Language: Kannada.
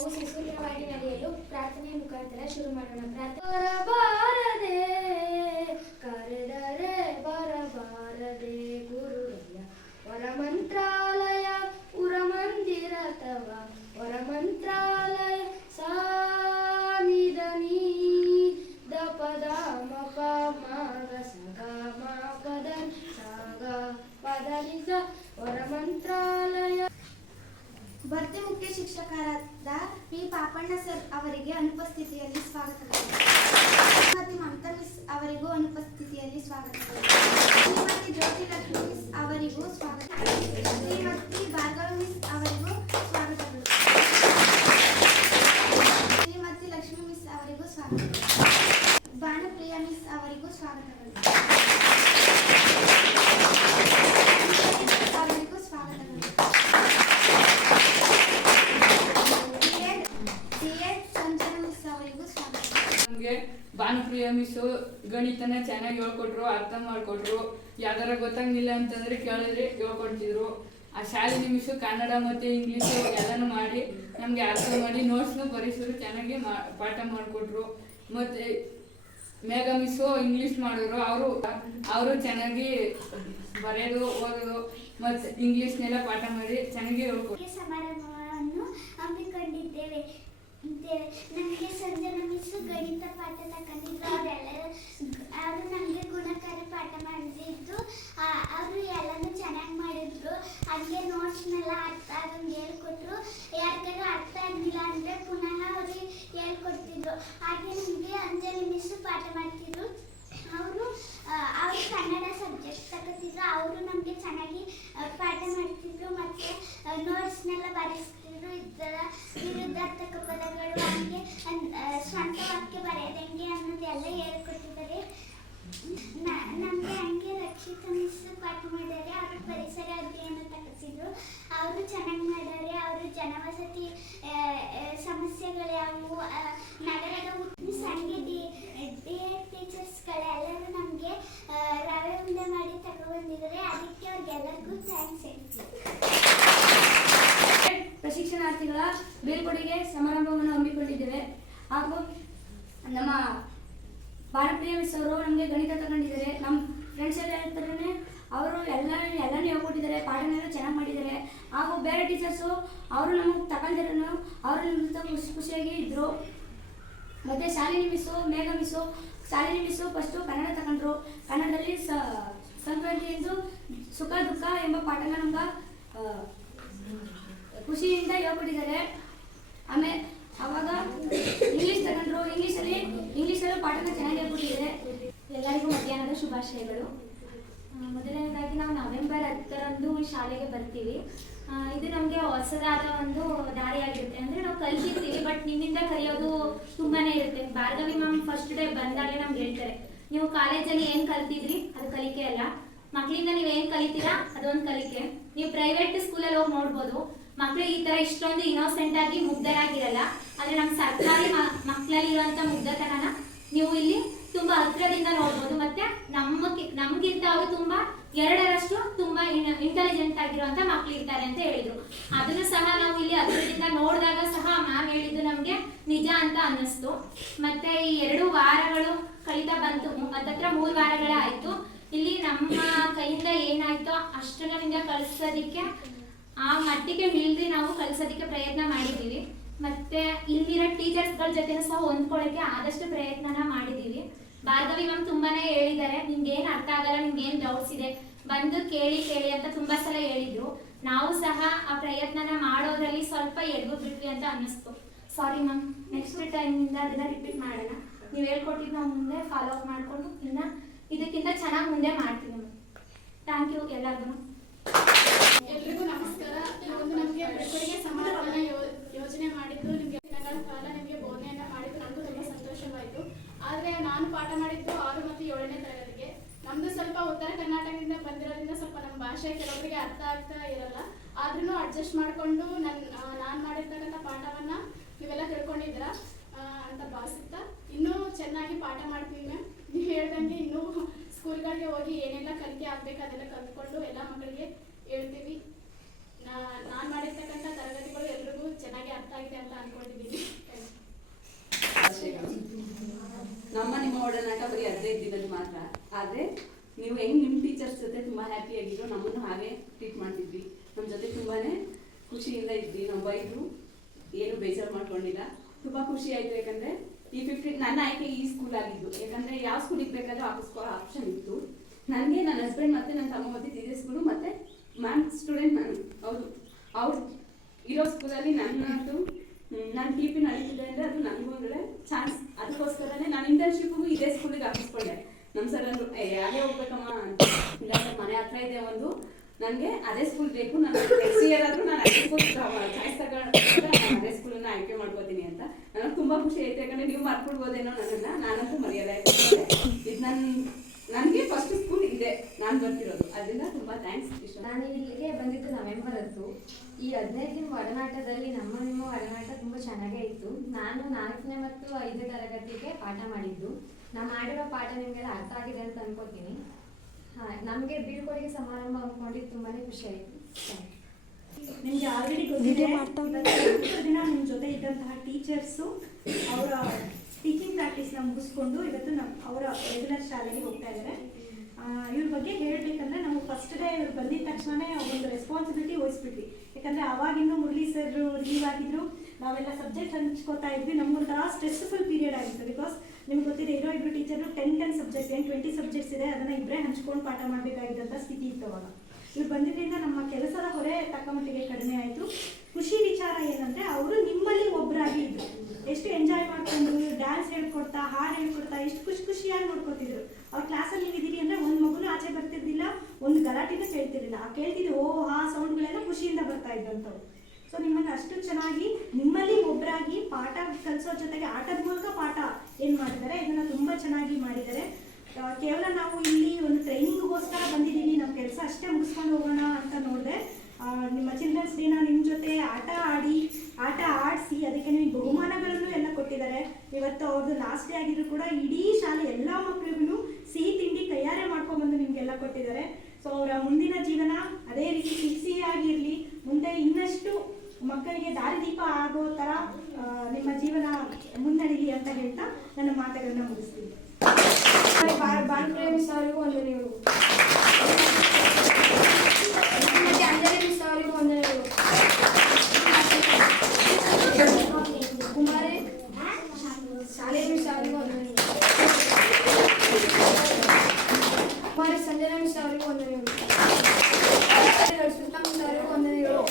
ಕಾರ್ಯಕ್ರಮವು ಸುಸೂತ್ರವಾಗಿ ನಡೆಯಲು ಪ್ರಾರ್ಥನೆ ಮುಖಾಂತರ ಶುರು ಮಾಡೋಣ ಬರಬಾರದೆ ಕರೆದರೆ ಬರಬಾರದೆ ಗುರುರಯ್ಯ ವರ ಮಂತ್ರಾಲಯ ಪುರ ಮಂದಿರ ತವ ಮುಖ್ಯ ಶಿಕ್ಷಕರಾದ ಪಿ. ಪಾಪಣ್ಣ ಸರ್ ಅವರಿಗೆ ಅನುಪಸ್ಥಿತಿಯಲ್ಲಿ ಸ್ವಾಗತ. ಶ್ರೀಮತಿ ಮಮತಾ ಮಿಸ್ ಅವರಿಗೂ ಅನುಪಸ್ಥಿತಿಯಲ್ಲಿ ಸ್ವಾಗತ. ಶ್ರೀಮತಿ ಜ್ಯೋತಿ ಲಕ್ಷ್ಮಿ ಮಿಸ್ ಅವರಿಗೂ ಸ್ವಾಗತ. ಶ್ರೀಮತಿ ಭಾರ್ಗವ ಮಿಸ್ ಅವರಿಗೂ ಸ್ವಾಗತಗಳು ಶ್ರೀಮತಿ ಲಕ್ಷ್ಮಿ ಮಿಸ್ ಅವರಿಗೂ ಸ್ವಾಗತ. ಭಾನುಪ್ರಿಯ ಮಿಸ್ ಅವರಿಗೂ ಸ್ವಾಗತಗಳು ನಮಗೆ ಭಾನುಪ್ರಿಯ ಮಿಸ್ಸು ಗಣಿತನ ಚೆನ್ನಾಗಿ ಹೇಳ್ಕೊಟ್ರು, ಅರ್ಥ ಮಾಡಿಕೊಟ್ರು. ಯಾವ್ದಾರ ಗೊತ್ತಾಗ್ಲಿಲ್ಲ ಅಂತಂದ್ರೆ ಕೇಳಿದ್ರೆ ಹೇಳ್ಕೊಡ್ತಿದ್ರು. ಆ ಶಾಲೆ ಮಿಸ್ಸು ಕನ್ನಡ ಮತ್ತೆ ಇಂಗ್ಲೀಷು ಎಲ್ಲನೂ ಮಾಡಿ ನಮಗೆ ಅರ್ಥ ಮಾಡಿ ನೋಟ್ಸ್ನು ಬರೆಸಿದ್ರು ಚೆನ್ನಾಗಿ ಪಾಠ ಮಾಡಿಕೊಟ್ರು. ಮತ್ತೆ ಮೇಘ ಮಿಸ್ಸು ಇಂಗ್ಲೀಷ್ ಮಾಡಿದ್ರು, ಅವರು ಅವರು ಚೆನ್ನಾಗಿ ಬರೆಯೋದು, ಓದೋದು, ಮತ್ತೆ ಇಂಗ್ಲೀಷ್ನೆಲ್ಲ ಪಾಠ ಮಾಡಿ ಚೆನ್ನಾಗಿ ಹೇಳ್ಕೊಟ್ರು. ಈ ಸಮಾರಂಭವನ್ನು ಹಮ್ಮಿಕೊಂಡಿದ್ದೇವೆ. ನಮಗೆ ಸಂಜನ ಮಿಸ್ ಗಣಿತ ಪಾಠ ತಗೊಂಡಿದ್ರು ಅವರೆಲ್ಲ ಅವರು ನಮಗೆ ಗುಣಕಾರ ಪಾಠ ಮಾಡಿದ್ದು. ಅವರು ಎಲ್ಲನೂ ಚೆನ್ನಾಗಿ ಮಾಡಿದ್ರು. ಹಂಗೆ ನೋಟ್ಸ್ನೆಲ್ಲ ಅರ್ಥ ಆಗಂಗೆ ಹೇಳ್ಕೊಟ್ರು. ಯಾರಿಗಾರು ಅರ್ಥ ಆಗಲಿಲ್ಲ ಅಂದರೆ ಪುನಃ ಅವ್ರಿಗೆ ಹೇಳ್ಕೊಡ್ತಿದ್ರು. ಹಾಗೆ ನಮಗೆ ಅಂಜಲಿ ಮಿಸ್ ಪಾಠ ಮಾಡ್ತಿದ್ರು ಅವರು ಅವರು ಕನ್ನಡ ಸಬ್ಜೆಕ್ಟ್ ತಗೋತಿದ್ರು ಅವರು ನಮಗೆ ಚೆನ್ನಾಗಿ ಆ, ಪಾಠ ಮಾಡ್ತಿದ್ರು ಮತ್ತು ನೋಟ್ಸ್ನೆಲ್ಲ ಬರೆಸ್ತಿದ್ರು ಇದರ ವಿರುದ್ಧಾರ್ಥಕ ಪದಗಳು ಹಂಗೆ ಅನ್- ಆ, ಸ್ವಂತ ವಾಕ್ಯ ಬರೆಯೋದು ಹೆಂಗೆ ಅನ್ನೋದೆಲ್ಲ ಹೇಳ್ಕೊಟ್ಟಿದ್ದಾರೆ ನಮಗೆ ಹಂಗೆ ರಕ್ಷಿತ ಮಿಸ್ ಪಾಠ ಮಾಡಿದ್ದಾರೆ ಅವರು ಪರಿಸರ ಅಧ್ಯಯನ ಅವರು ಚೆನ್ನಾಗಿ ಮಾಡಿದ್ದಾರೆ, ಅವರು ಜನವಸತಿ ಸಮಸ್ಯೆಗಳು ಯಾವುವು ನಗರದ ಡಿ ಟೀಚರ್ಸ್ಗಳೆಲ್ಲರೂ ನಮಗೆ ರವೆ ಉಂಡೆ ಮಾಡಿ ತಗೊಬಂದಿದ್ದಾರೆ. ಅದಕ್ಕೆ ಅವ್ರಿಗೆಲ್ಲರಿಗೂ ಥ್ಯಾಂಕ್ಸ್ ಹೇಳ್ತೀವಿ. ಪ್ರಶಿಕ್ಷಣಾರ್ಥಿಗಳ ಬೀಳ್ಕೊಡುಗೆ ಸಮಾರಂಭವನ್ನು ಹಮ್ಮಿಕೊಂಡಿದ್ದೇವೆ. ಹಾಗೂ ನಮ್ಮ ಭಾರತೀಯ ಮಿಸ್ ಅವರು ನಮಗೆ ಗಣಿತ ತಗೊಂಡಿದ್ದಾರೆ. ನಮ್ಮ ಫ್ರೆಂಡ್ಸ್ ಎಲ್ಲ ಹೇಳ್ತಾರೆ ಅವರು ಎಲ್ಲ ಚೆನ್ನಾಗಿ ಮಾಡಿದ್ದಾರೆ ಹಾಗೂ ಬೇರೆ ಟೀಚರ್ಸು. ಅವರು ನಮಗೆ ತಗೊಂಡಿರೋನು ಅವರು ನಮ್ಮ ಖುಷಿ ಖುಷಿಯಾಗಿ ಇದ್ದರು ಮತ್ತು Shalini miss, Megha miss. Shalini miss first Kannada ತಗೊಂಡ್ರು. ಕನ್ನಡದಲ್ಲಿ ಸ ಸಂಕ್ರಾಂತಿ ಎಂದು ಸುಖ, ದುಃಖ ಎಂಬ ಪಾಠನ ನಮ್ಗೆ ಖುಷಿಯಿಂದ ಹೇಳ್ಕೊಟ್ಟಿದ್ದಾರೆ. ಆಮೇಲೆ ಅವಾಗ ಇಂಗ್ಲೀಷ್ ತಗೊಂಡ್ರು. ಇಂಗ್ಲೀಷಲ್ಲಿ ಇಂಗ್ಲೀಷಲ್ಲೂ ಪಾಠನ ಚೆನ್ನಾಗಿ ಹೇಳ್ಕೊಟ್ಟಿದ್ದಾರೆ. ಎಲ್ಲರಿಗೂ ಮಧ್ಯಾಹ್ನದ ಶುಭಾಶಯಗಳು. ಮೊದಲನೇದಾಗಿ ನಾವು ನವೆಂಬರ್ ಹತ್ತರಂದು ಶಾಲೆಗೆ ಬರ್ತೀವಿ. ಇದು ನಮಗೆ ಹೊಸದಾದ ಒಂದು ದಾರಿಯಾಗಿರುತ್ತೆ. ಅಂದರೆ ನಾವು ಕಲಿಸಿರ್ತೀವಿ ಬಟ್ ನಿಮ್ಮಿಂದ ಕಲಿಯೋದು ತುಂಬಾನೇ ಇರುತ್ತೆ. ಭಾರ್ಗವಿ ಮ್ಯಾಮ್ ಫಸ್ಟ್ ಡೇ ಬಂದಾಗಲೇ ನಮ್ಗೆ ಹೇಳ್ತಾರೆ, ನೀವು ಕಾಲೇಜಲ್ಲಿ ಏನು ಕಲ್ತಿದ್ರಿ? ಅದು ಕಲಿಕೆ ಅಲ್ಲ. ಮಕ್ಕಳಿಂದ ನೀವು ಏನು ಕಲಿತೀರಾ? ಅದೊಂದು ಕಲಿಕೆ. ನೀವು ಪ್ರೈವೇಟ್ ಸ್ಕೂಲಲ್ಲಿ ಹೋಗಿ ನೋಡ್ಬೋದು. ಮಕ್ಕಳು ಈ ಥರ ಇಷ್ಟೊಂದು ಇನೋಸೆಂಟ್ ಆಗಿ ಮುಗ್ಧರಾಗಿರಲ್ಲ. ಆದರೆ ನಮ್ಮ ಸರ್ಕಾರಿ ಮಕ್ಕಳಲ್ಲಿ ಇರುವಂಥ ಮುಗ್ಧತನನ ನೀವು ಇಲ್ಲಿ ತುಂಬಾ ಹತ್ರದಿಂದ ನೋಡ್ಬೋದು. ಮತ್ತೆ ನಮಗೆ ನಮ್ಗಿಂತ ಅವರು ತುಂಬಾ ಎರಡರಷ್ಟು ತುಂಬಾ ಇಂಟೆಲಿಜೆಂಟ್ ಆಗಿರುವಂತ ಮಕ್ಳು ಇರ್ತಾರೆ ಅಂತ ಹೇಳಿದ್ರು. ಅದನ್ನು ಸಹ ನಾವು ಇಲ್ಲಿ ಹತ್ರದಿಂದ ನೋಡಿದಾಗ ಸಹ ಮ್ಯಾಮ್ ಹೇಳಿದ್ದು ನಮ್ಗೆ ನಿಜ ಅಂತ ಅನ್ನಿಸ್ತು. ಮತ್ತೆ ಈ ಎರಡು ವಾರಗಳು ಕಳೀತಾ ಬಂತು. ಹತ್ತತ್ರ ಮೂರು ವಾರಗಳೇ ಆಯ್ತು. ಇಲ್ಲಿ ನಮ್ಮ ಕೈಯಿಂದ ಏನಾಯ್ತೋ ಅಷ್ಟು ನಿಮ್ಗೆ ಕಳಿಸೋದಿಕ್ಕೆ, ಆ ಮಟ್ಟಿಗೆ ಮೀಲ್ದಿ ನಾವು ಕಲಿಸೋದಕ್ಕೆ ಪ್ರಯತ್ನ ಮಾಡಿದ್ದೀವಿ. ಮತ್ತೆ ಇಲ್ಲಿರೋ ಟೀಚರ್ಸ್ಗಳ ಜೊತೆ ಸಹ ಹೊಂದ್ಕೊಳ್ಳೋಕೆ ಆದಷ್ಟು ಪ್ರಯತ್ನನ ಮಾಡಿದೀವಿ. ಭಾರ್ಗವಿ ಮ್ಯಾಮ್ ತುಂಬಾನೇ ಹೇಳಿದ್ದಾರೆ ನಿಮ್ಗೆ ಏನ್ ಅರ್ಥ ಆಗಲ್ಲ ನಿಮ್ಗೆ ಏನ್ ಡೌಟ್ಸ್ ಇದೆ, ಬಂದು ಕೇಳಿ ಕೇಳಿ ಅಂತ ತುಂಬಾ ಸಲ ಹೇಳಿದ್ರು. ನಾವು ಸಹ ಆ ಪ್ರಯತ್ನನ ಮಾಡೋದ್ರಲ್ಲಿ ಸ್ವಲ್ಪ ಎಡ್ಗು ಬಿಟ್ವಿ ಅಂತ ಅನ್ನಿಸ್ತು. ಸಾರಿ ಮ್ಯಾಮ್ ನೆಕ್ಸ್ಟ್ ಟೈಮ್ ಇಂದ ಅದನ್ನ ರಿಪೀಟ್ ಮಾಡೋಣ. ನೀವು ಹೇಳ್ಕೊಟ್ಟಿದ್ದು ನಾವು ಮುಂದೆ ಫಾಲೋ ಅಪ್ ಮಾಡ್ಕೊಂಡು ಇನ್ನ ಇದಕ್ಕಿಂತ ಚೆನ್ನಾಗಿ ಮುಂದೆ ಮಾಡ್ತೀವಿ ಮ್ಯಾಮ್ ಥ್ಯಾಂಕ್ ಯು ಎಲ್ಲರಿಗೂ ಎಲ್ರಿಗೂ ನಮಸ್ಕಾರ ಇವತ್ತು ನಮಗೆ ಬೆಳವಣಿಗೆ ಸಮಾರಂಭನ ಯೋ- ಯೋಜನೆ ಮಾಡಿದ್ದು ನಿಮಗೆ ದಿನಗಳ ಕಾಲ ನಿಮಗೆ ಬೋಧನೆಯನ್ನ ಮಾಡಿದ್ದು ನನಗೂ ತುಂಬ ಸಂತೋಷವಾಯಿತು ಆದರೆ ನಾನು ಪಾಠ ಮಾಡಿದ್ದು ಆರು ಮತ್ತು ಏಳನೇ ತರಗತಿಗೆ ನಮ್ಮದು ಸ್ವಲ್ಪ ಉತ್ತರ ಕರ್ನಾಟಕದಿಂದ ಬಂದಿರೋದ್ರಿಂದ ಭಾಷೆ ಕೆಲವರಿಗೆ ಅರ್ಥ ಆಗ್ತಾ ಇರಲ್ಲ. ಆದ್ರೂ ಅಡ್ಜಸ್ಟ್ ಮಾಡಿಕೊಂಡು ನನ್ ನಾನು ಮಾಡಿರ್ತಕ್ಕಂಥ ಪಾಠವನ್ನ ನೀವೆಲ್ಲ ತಿಳ್ಕೊಂಡಿದ್ದೀರಾ ಅಂತ ಭಾವಿಸುತ್ತಾ? ಇನ್ನೂ ಚೆನ್ನಾಗಿ ಪಾಠ ಮಾಡ್ತೀವಿ ಮ್ಯಾಮ್ ನೀವು ಹೇಳ್ದಂಗೆ ಇನ್ನೂ ಸ್ಕೂಲ್ಗಳಿಗೆ ಹೋಗಿ ಏನೆಲ್ಲ ಕಲಿಕೆ ಆಗಬೇಕು ಅದೆಲ್ಲ ಕಲ್ತ್ಕೊಂಡು ಎಲ್ಲ ಮಕ್ಕಳಿಗೆ ಹೇಳ್ತೀವಿ. ನಾನು ಮಾಡಿರ್ತಕ್ಕಂಥ ತರಗತಿಗಳು ಎಲ್ರಿಗೂ ಚೆನ್ನಾಗಿ ಅರ್ಥ ಆಗಿದೆ ಅಂತ ಅನ್ಕೊಂಡಿದ್ದೀನಿ ತುಂಬಾ ಖುಷಿಯಿಂದ ಇದ್ವಿ ನಾವು ಬೈದ್ರು ಏನು ಬೇಜಾರು ಮಾಡ್ಕೊಂಡಿಲ್ಲ. ತುಂಬಾ ಖುಷಿ ಆಯ್ತು ಯಾಕಂದ್ರೆ ಈ ಫಿಫ್ಟೀನ್ ನನ್ನ ಆಯ್ಕೆ ಈ ಸ್ಕೂಲ್ ಆಗಿದ್ದು. ಯಾಕಂದ್ರೆ ಯಾವ ಸ್ಕೂಲಿಗೆ ಬೇಕಾದ್ರೂ ಹಾಕಿಸ್ಕೋ ಆಪ್ಷನ್ ಇತ್ತು. ನನಗೆ ನನ್ನ ಹಸ್ಬೆಂಡ್ ಮತ್ತೆ ನನ್ನ ತಮ್ಮ ಮತ್ತೆ ಇದೇ ಸ್ಕೂಲು ಮತ್ತೆ ಮ್ಯಾಮ್ ಸ್ಟೂಡೆಂಟ್ ನಾನು ಅವರು ಅವ್ರು ಇರೋ ಸ್ಕೂಲಲ್ಲಿ ನನ್ನದು, ನಾನು ಟಿ ಪಿ ನಡೀತಿದೆ ಅಂದರೆ ಅದು ನನಗೂ ಅಂದರೆ ಚಾನ್ಸ್ ಅದಕ್ಕೋಸ್ಕರನೇ ನಾನು ಇಂಟರ್ನ್ಶಿಪ್ಗೂ ಇದೇ ಸ್ಕೂಲಿಗೆ ಹಾಕಿಸ್ಕೊಂಡೆ. ನಮ್ಮ ಸರ್ ಅಂದರು ಅದೇ ಹೋಗ್ಬೇಕಮ್ಮ ಅಂತ. ಮನೆ ಹತ್ರ ಇದೆ ಒಂದು. ನನಗೆ ಅದೇ ಸ್ಕೂಲ್ ಬೇಕು. ನಾನು ನೆಕ್ಸ್ಟ್ ಇಯರ್ ಆದರೂ ನಾನು ಅದೇ ಸ್ಕೂಲ್ ಚಾಯ್ಸ್ ತಗೊಂಡು ನಾನು ಅದೇ ಸ್ಕೂಲನ್ನ ಆಯ್ಕೆ ಮಾಡ್ಕೋತೀನಿ ಅಂತ. ನನಗೆ ತುಂಬ ಖುಷಿ ಆಯ್ತು. ಯಾಕಂದರೆ ನೀವು ಮರ್ಕೊಡ್ಬೋದೇನೋ ನನ್ನನ್ನು. ನಾನಂತೂ ಮರೆಯಲ್ಲ ಇದು ನನ್ನ ನನಗೆ ಫಸ್ಟ್ ಸ್ಕೂಲ್ ಇದೆ. ನಾನು ಬರ್ತಿರೋದು. ಅದರಿಂದ ತುಂಬ ಥ್ಯಾಂಕ್ಸ್ ಇಷ್ಟ. ನಾನು ಇಲ್ಲಿಗೆ ಬಂದಿದ್ದು ನವೆಂಬರ್ ಹತ್ತು ಈ ಹದಿನೈದು ದಿನ ಒಡನಾಟದಲ್ಲಿ ನಮ್ಮ ನಿಮ್ಮ ಒಡನಾಟ ತುಂಬ ಚೆನ್ನಾಗೇ ಇತ್ತು. ನಾನು ನಾಲ್ಕನೇ ಮತ್ತು ಐದನೇ ತರಗತಿಗೆ ಪಾಠ ಮಾಡಿದ್ದು. ನಾನು ಮಾಡಿರೋ ಪಾಠ ನಿಮಗೆಲ್ಲ ಅರ್ಥ ಆಗಿದೆ ಅಂತ ಅನ್ಕೋತೀನಿ. ಹಾಂ, ನಮಗೆ ಬೀಳ್ಕೊಡುಗೆ ಸಮಾರಂಭ ಅಂದ್ಕೊಂಡಿದ್ದು ತುಂಬಾ ಖುಷಿ ಆಯಿತು. ಥ್ಯಾಂಕ್ ಯು ನಿಮಗೆ ಆಲ್ರೆಡಿ ಗೊತ್ತಿದೆ. ದಿನ ನಿಮ್ಮ ಜೊತೆ ಇದ್ದಂತಹ ಟೀಚರ್ಸು ಅವರ ಟೀಚಿಂಗ್ ಪ್ರಾಕ್ಟೀಸ್ನ ಮುಗಿಸ್ಕೊಂಡು ಇವತ್ತು ನಮ್ಮ ಅವರ ರೆಗ್ಯುಲರ್ ಶಾಲೆಗೆ ಹೋಗ್ತಾ ಇದ್ದಾರೆ ಇವ್ರ ಬಗ್ಗೆ ಹೇಳಬೇಕಂದ್ರೆ ನಾವು ಫಸ್ಟ್ ಡೇ ಇವ್ರು ಬಂದಿದ ತಕ್ಷಣ ಒಂದು ರೆಸ್ಪಾನ್ಸಿಬಿಲಿಟಿ ವಹಿಸ್ಬಿಟ್ವಿ ಯಾಕಂದರೆ ಅವಾಗಿನ್ನೂ ಮುರಳಿ ಸರ್ ಲೀವ್ ಆಗಿದ್ರು. ನಾವೆಲ್ಲ ಸಬ್ಜೆಕ್ಟ್ ಹಂಚ್ಕೋತಾ ಇದ್ವಿ. ನಮ್ಗೊಂಥರ ಸ್ಟ್ರೆಸ್ಫುಲ್ ಪೀರಿಯಡ್ ಆಗಿತ್ತು. ಬಿಕಾಸ್ ನಿಮ್ಗೆ ಗೊತ್ತಿದೆ ಇರೋ ಇಬ್ಬರು ಟೀಚರು ಟೆನ್ ಟೆನ್ ಸಬ್ಜೆಕ್ಟ್ ಏನು ಟ್ವೆಂಟಿ ಸಬ್ಜೆಕ್ಟ್ಸ್ ಇದೆ ಅದನ್ನ ಇಬ್ಬರೇ ಹಂಚ್ಕೊಂಡು ಪಾಠ ಮಾಡಬೇಕಾಗಿದ್ದಂಥ ಸ್ಥಿತಿ ಇತ್ತು ಅವಾಗ ಇವ್ರು ಬಂದಿದ್ದರಿಂದ ನಮ್ಮ ಕೆಲಸದ ಹೊರೆ ತಕ್ಕ ಮಟ್ಟಿಗೆ ಕಡಿಮೆ ಆಯಿತು ಖುಷಿ ವಿಚಾರ ಏನಂದ್ರೆ ಅವರು ನಿಮ್ಮಲ್ಲಿ ಒಬ್ಬರಾಗಿ ಇದ್ರು ಎಷ್ಟು ಎಂಜಾಯ್ ಮಾಡ್ಕೊಂಡು ಡ್ಯಾನ್ಸ್ ಹೇಳ್ಕೊಡ್ತಾ ಹಾಡು ಹೇಳ್ಕೊಡ್ತಾ ಎಷ್ಟು ಖುಷಿ ಖುಷಿಯಾಗಿ ನೋಡ್ಕೊತಿದ್ರು. ಅವ್ರ ಕ್ಲಾಸಲ್ಲಿ ನೀವು ಇದ್ದೀರಿ ಅಂದ್ರೆ ಒಂದು ಮಗುನು ಆಚೆ ಬರ್ತಿರ್ಲಿಲ್ಲ, ಒಂದು ಗಲಾಟೆನೂ ಕೇಳ್ತಿರ್ಲಿಲ್ಲ. ಆ ಕೇಳ್ತಿದ್ದು, ಓ ಆ ಸೌಂಡ್ಗಳೆಲ್ಲ ಖುಷಿಯಿಂದ ಬರ್ತಾ ಇದ್ದಂಥವು ಸೊ ನಿಮ್ಮನ್ನು ಅಷ್ಟು ಚೆನ್ನಾಗಿ ನಿಮ್ಮಲ್ಲಿ ಒಬ್ಬರಾಗಿ ಪಾಠ ಕಲಿಸೋ ಜೊತೆಗೆ ಆಟದ ಮೂಲಕ ಪಾಠ ಏನು ಮಾಡಿದ್ದಾರೆ, ಇದನ್ನ ತುಂಬ ಚೆನ್ನಾಗಿ ಮಾಡಿದ್ದಾರೆ. ಕೇವಲ ನಾವು ಇಲ್ಲಿ ಒಂದು ಟ್ರೈನಿಂಗ್ಗೋಸ್ಕರ ಬಂದಿದ್ದೀವಿ ನಮ್ಮ ಕೆಲಸ ಅಷ್ಟೇ ಮುಗಿಸ್ಕೊಂಡು ಹೋಗೋಣ ಅಂತ ನೋಡಿದೆ. ನಿಮ್ಮ ಚಿಲ್ಡ್ರನ್ಸ್ ಡೇನ ನಿಮ್ಮ ಜೊತೆ ಆಟ ಆಡಿ, ಆಟ ಆಡಿಸಿ, ಅದಕ್ಕೆ ನಿಮಗೆ ಬಹುಮಾನಗಳನ್ನು ಎಲ್ಲ ಕೊಟ್ಟಿದ್ದಾರೆ. ಇವತ್ತು ಅವ್ರದ್ದು ಲಾಸ್ಟ್ ಡೇ ಆಗಿದ್ರು ಕೂಡ ಇಡೀ ಶಾಲೆ ಎಲ್ಲ ಮಕ್ಕಳಿಗೂ ಸಿಹಿ ತಿಂಡಿ ಕೈಯಾರೆ ಮಾಡ್ಕೊಂಡ್ಬಂದು ನಿಮಗೆಲ್ಲ ಕೊಟ್ಟಿದ್ದಾರೆ ಸೊ ಅವರ ಮುಂದಿನ ಜೀವನ ಅದೇ ರೀತಿ ಸಿಹಿ ಸಿಹಿಯಾಗಿರಲಿ ಮುಂದೆ ಇನ್ನಷ್ಟು ಮಕ್ಕಳಿಗೆ ದಾರಿದೀಪ ಆಗೋ ಥರ ಆ, ನಿಮ್ಮ ಜೀವನ ಮುನ್ನಡೀಲಿ ಅಂತ ಹೇಳ್ತಾ ನನ್ನ ಮಾತುಗಳನ್ನ ಮುಗಿಸ್ತೀನಿ ಬಾಲಪ್ರೇಮಿ ಅವರಿಗೂ ವಂದನೆಗಳು ಮತ್ತೆ ಅಂಜಲಿ ಮಿಸ್ ಅವರಿಗೂ ವಂದನೆಗಳು ಕುಮಾರಿ ಶಾಲೆ ಮಿಸ್ ಅವರಿಗೂ ವಂದನೆಗಳು ಕುಮಾರಿ ಸಂಜನಾ ಮಿಸ್ ಅವರಿಗೂ ವಂದನೆಗಳು ಸುತ್ತಮ ಮಿಸ್ ಅವರಿಗೂ ವಂದನೆಗಳು